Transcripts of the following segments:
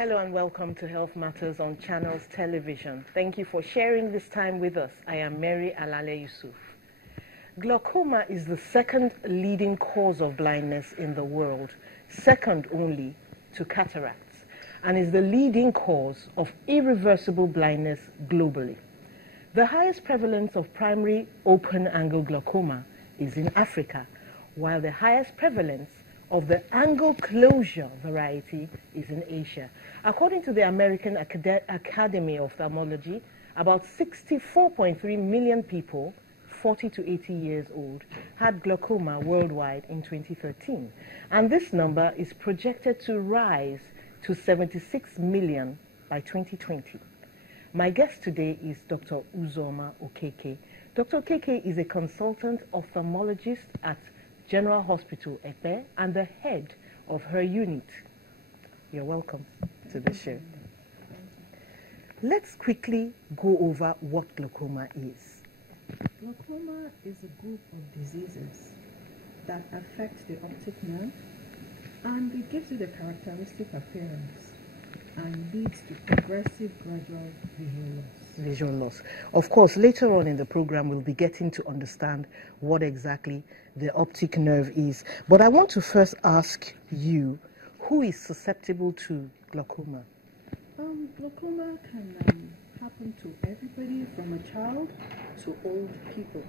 Hello and welcome to Health Matters on Channels Television. Thank you for sharing this time with us. I am Mary Alale Yusuf. Glaucoma is the second leading cause of blindness in the world, second only to cataracts, and is the leading cause of irreversible blindness globally. The highest prevalence of primary open-angle glaucoma is in Africa, while the highest prevalence of the angle closure variety is in Asia. According to the American Academy of Ophthalmology, about 64.3 million people 40 to 80 years old had glaucoma worldwide in 2013, and this number is projected to rise to 76 million by 2020. My guest today is Dr. Uzoma Okeke. Dr. Okeke is a consultant ophthalmologist at General Hospital Epe and the head of her unit. You're welcome to the show. Let's quickly go over what glaucoma is. Glaucoma is a group of diseases that affect the optic nerve, and it gives you the characteristic appearance and leads to progressive gradual visual loss. Visual loss. Of course, later on in the program, we'll be getting to understand what exactly the optic nerve is. But I want to first ask you, who is susceptible to glaucoma? Glaucoma can happen to everybody from a child to old people.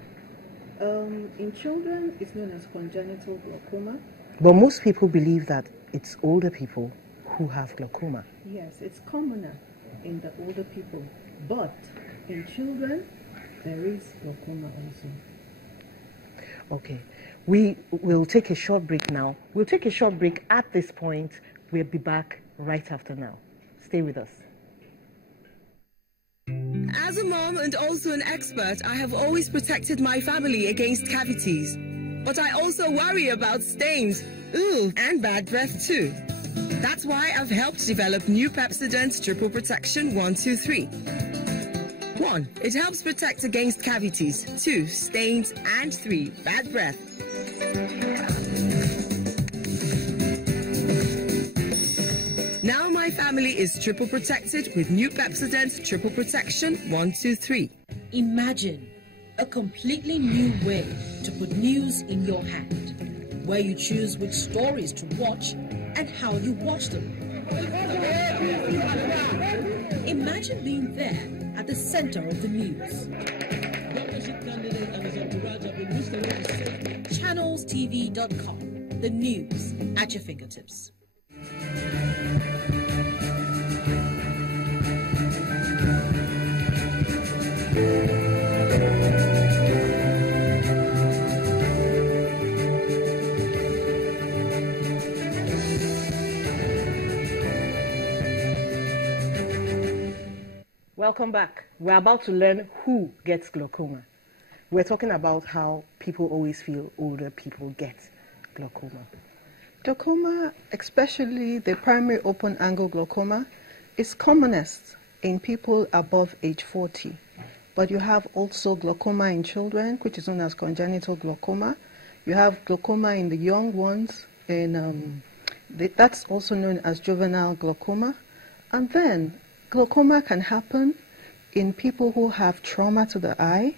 In children, it's known as congenital glaucoma. But most people believe that it's older people who have glaucoma. Yes, it's commoner in the older people, but in children, there is glaucoma also. Okay, we will take a short break now. We'll take a short break at this point. We'll be back right after now. Stay with us. As a mom and also an expert, I have always protected my family against cavities. But I also worry about stains, and bad breath too. That's why I've helped develop new Pepsi Triple Protection 1, 2, 3. 1. It helps protect against cavities. 2. Stains. And 3. Bad breath. Now my family is triple protected with new Pepsi Triple Protection 1, 2, 3. Imagine a completely new way to put news in your hand, where you choose which stories to watch and how you watch them. Imagine being there at the center of the news. ChannelsTV.com, the news at your fingertips. Welcome back. We're about to learn who gets glaucoma. We're talking about how people always feel older people get glaucoma. Glaucoma, especially the primary open-angle glaucoma, is commonest in people above age 40. But you have also glaucoma in children, which is known as congenital glaucoma. You have glaucoma in the young ones, and that's also known as juvenile glaucoma. And then glaucoma can happen in people who have trauma to the eye,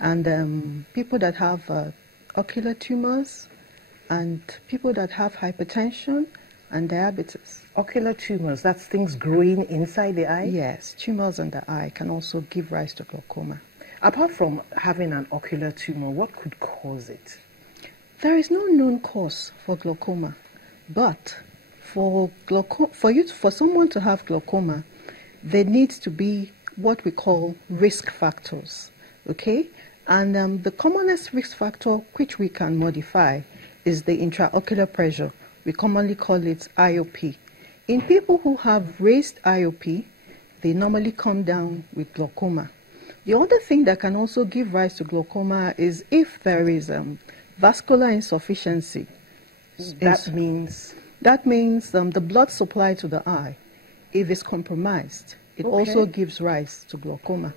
and people that have ocular tumors, and people that have hypertension and diabetes. Ocular tumors, that's things growing inside the eye? Yes, tumors in the eye can also give rise to glaucoma. Apart from having an ocular tumor, what could cause it? There is no known cause for glaucoma, but for someone to have glaucoma, there needs to be what we call risk factors, okay? And the commonest risk factor which we can modify is the intraocular pressure. We commonly call it IOP. In people who have raised IOP, they normally come down with glaucoma. The other thing that can also give rise to glaucoma is if there is vascular insufficiency. That means the blood supply to the eye, if it's compromised, it also gives rise to glaucoma.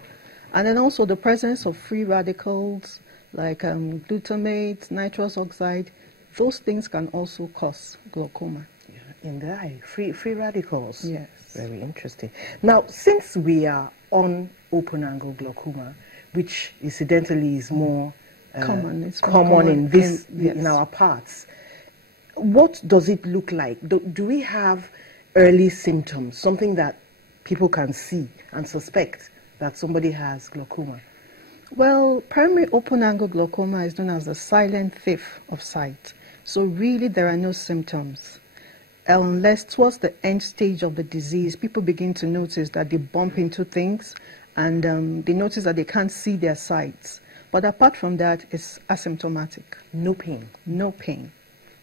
And then also the presence of free radicals like glutamate, nitrous oxide, those things can also cause glaucoma. In the eye, free radicals. Yes. Very interesting. Now, since we are on open angle glaucoma, which incidentally is more common in our parts, what does it look like? Do we have early symptoms, something that people can see and suspect that somebody has glaucoma? Well, primary open-angle glaucoma is known as the silent thief of sight. So really there are no symptoms. Unless towards the end stage of the disease, people begin to notice that they bump into things and they notice that they can't see their sights. But apart from that, it's asymptomatic. No pain? No pain.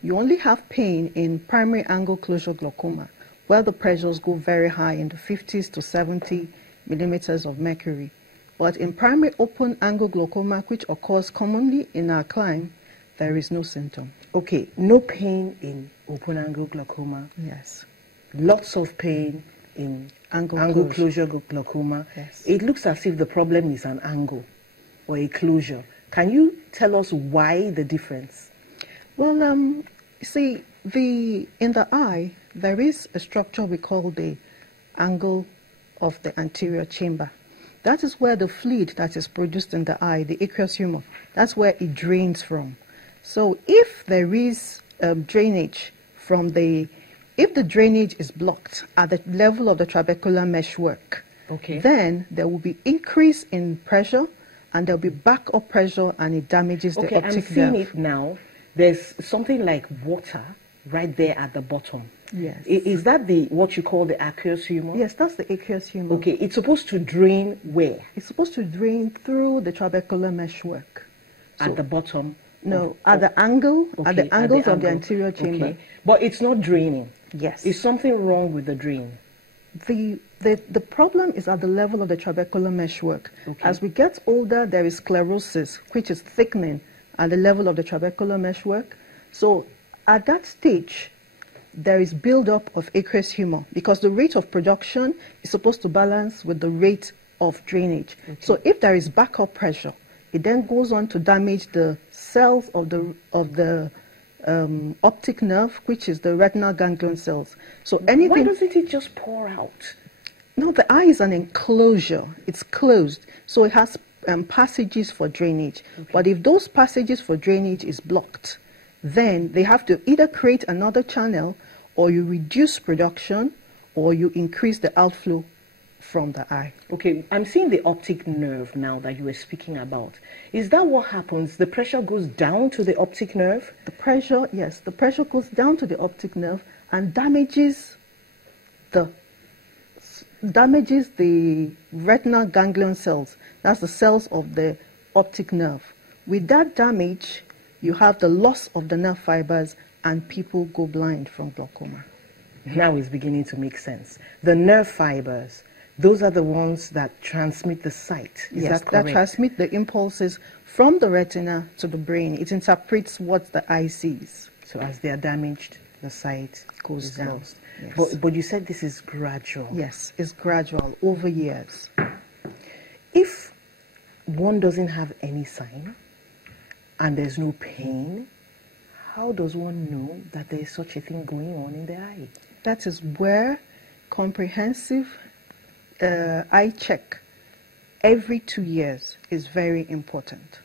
You only have pain in primary angle closure glaucoma, where the pressures go very high in the 50s to 70 millimeters of mercury. But in primary open angle glaucoma, which occurs commonly in our clime, there is no symptom. Okay, no pain in open angle glaucoma. Yes. Lots of pain in angle closure glaucoma. Yes. It looks as if the problem is an angle or a closure. Can you tell us why the difference? Well, you see, in the eye, there is a structure we call the angle of the anterior chamber. That is where the fluid that is produced in the eye, the aqueous humor, that's where it drains from. So if there is drainage if the drainage is blocked at the level of the trabecular meshwork, okay, then there will be increase in pressure and there will be backup pressure and it damages the optic nerve. I'm seeing it now. There's something like water right there at the bottom. Yes. Is that what you call the aqueous humor? Yes, that's the aqueous humor. Okay, it's supposed to drain where? It's supposed to drain through the trabecular meshwork. At the bottom? No, at the angle, at the angles of the anterior chamber. Okay. But it's not draining? Yes. Is something wrong with the drain? The problem is at the level of the trabecular meshwork. Okay. As we get older, there is sclerosis, which is thickening at the level of the trabecular meshwork. So at that stage, there is buildup of aqueous humor because the rate of production is supposed to balance with the rate of drainage. Okay. So if there is backup pressure, it then goes on to damage the cells of the optic nerve, which is the retinal ganglion cells. So anything. Why doesn't it just pour out? No, the eye is an enclosure. It's closed, so it has passages for drainage. Okay. But if those passages for drainage is blocked, then they have to either create another channel, or you reduce production, or you increase the outflow from the eye. Okay, I'm seeing the optic nerve now that you were speaking about. Is that what happens? The pressure goes down to the optic nerve? The pressure, yes, the pressure goes down to the optic nerve and damages the retinal ganglion cells. That's the cells of the optic nerve. With that damage, you have the loss of the nerve fibers and people go blind from glaucoma. Now it's beginning to make sense. The nerve fibers, those are the ones that transmit the sight. Is yes, that correct? That transmit the impulses from the retina to the brain. It interprets what the eye sees. So as they are damaged, the sight goes down. Lost. Yes. But you said this is gradual. Yes, it's gradual, over years. If one doesn't have any sign and there's no pain, how does one know that there is such a thing going on in the eye? That is where comprehensive eye check every 2 years is very important.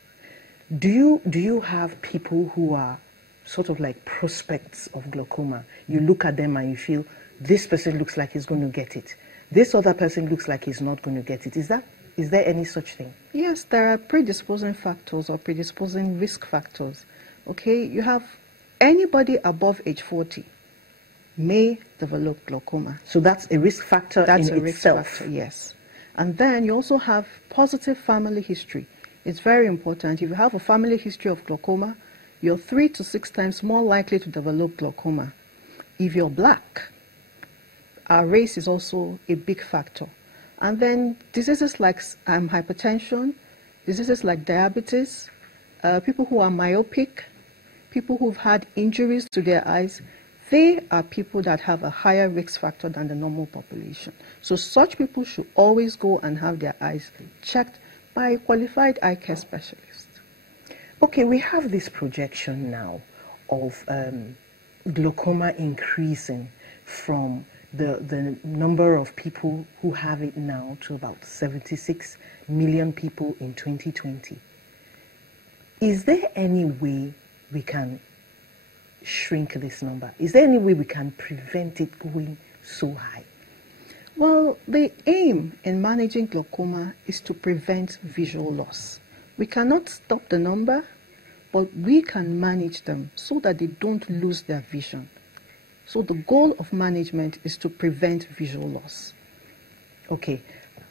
Do you have people who are sort of like prospects of glaucoma? You look at them and you feel this person looks like he's going to get it. This other person looks like he's not going to get it. Is there any such thing? Yes, there are predisposing factors or predisposing risk factors. Okay, you have anybody above age 40 may develop glaucoma. So that's a risk factor That's in a risk itself. factor, yes. And then you also have positive family history. It's very important. If you have a family history of glaucoma, you're 3 to 6 times more likely to develop glaucoma. If you're black, our race is also a big factor. And then diseases like hypertension, diseases like diabetes, people who are myopic, people who've had injuries to their eyes, they are people that have a higher risk factor than the normal population. So such people should always go and have their eyes checked by a qualified eye care specialist. Okay, we have this projection now of glaucoma increasing. from the number of people who have it now to about 76 million people in 2020. Is there any way we can shrink this number? Is there any way we can prevent it going so high? Well, the aim in managing glaucoma is to prevent visual loss. We cannot stop the number, but we can manage them so that they don't lose their vision. So the goal of management is to prevent visual loss. Okay.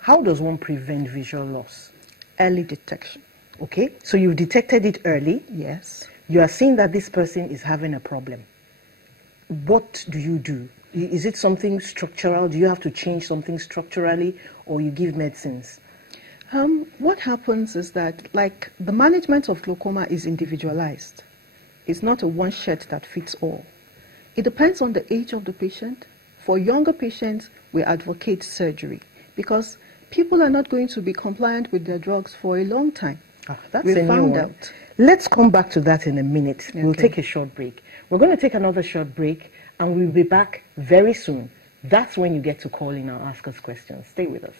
How does one prevent visual loss? Early detection. Okay. So you've detected it early. Yes. You are seeing that this person is having a problem. What do you do? Is it something structural? Do you have to change something structurally, or you give medicines? What happens is that, like, the management of glaucoma is individualized. It's not a one shirt that fits all. It depends on the age of the patient. For younger patients, we advocate surgery because people are not going to be compliant with their drugs for a long time. That's we a new found one. out. Let's come back to that in a minute. Okay. We'll take a short break. We're going to take another short break, and we'll be back very soon. That's when you get to call in and ask us questions. Stay with us.